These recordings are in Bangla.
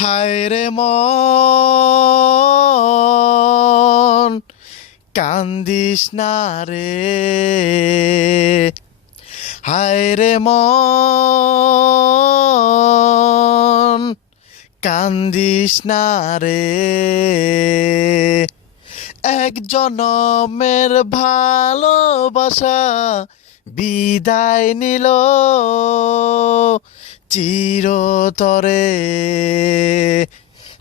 হায় রে মন, কান্দিস না রে। হায় রে মন, কান্দিস না রে। এক জনমের ভালোবাসা বিদায় নিল চিরতরে।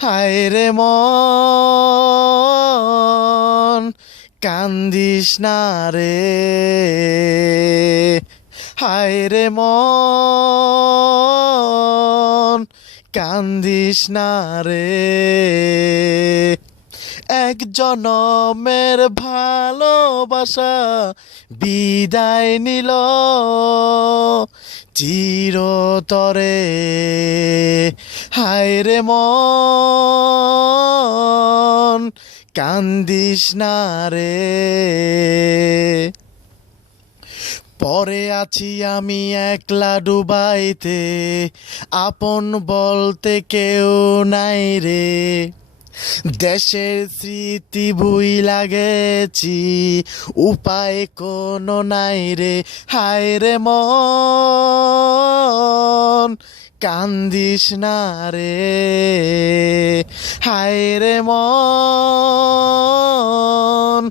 হায় রে মন, কান্দিস না রে। হায় রে মন, কান্দিস না রে। এক জনমের ভালোবাসা বিদায় নিল চিরতরে। হায় রে মন, কান্দিস না রে। পরে আছি আমি একলা ডুবাইতে, আপন বলতে কেউ নাই রে। দেশের স্মৃতি ভুইলা গেছি, উপায় কোনো নাই রে। হায় রে মন, কান্দিস না রে। হায় রে মন,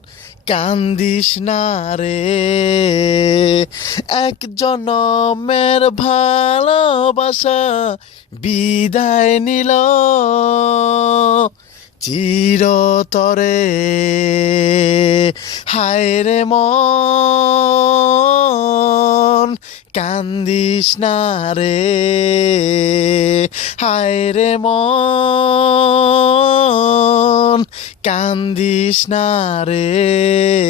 কান্দিস না রে। এক জনমের ভালোবাসা বিদায় নিল চিরতরে। হায় রে মন, কান্দিস না রে। হায় রে মন, কান্দিস না রে।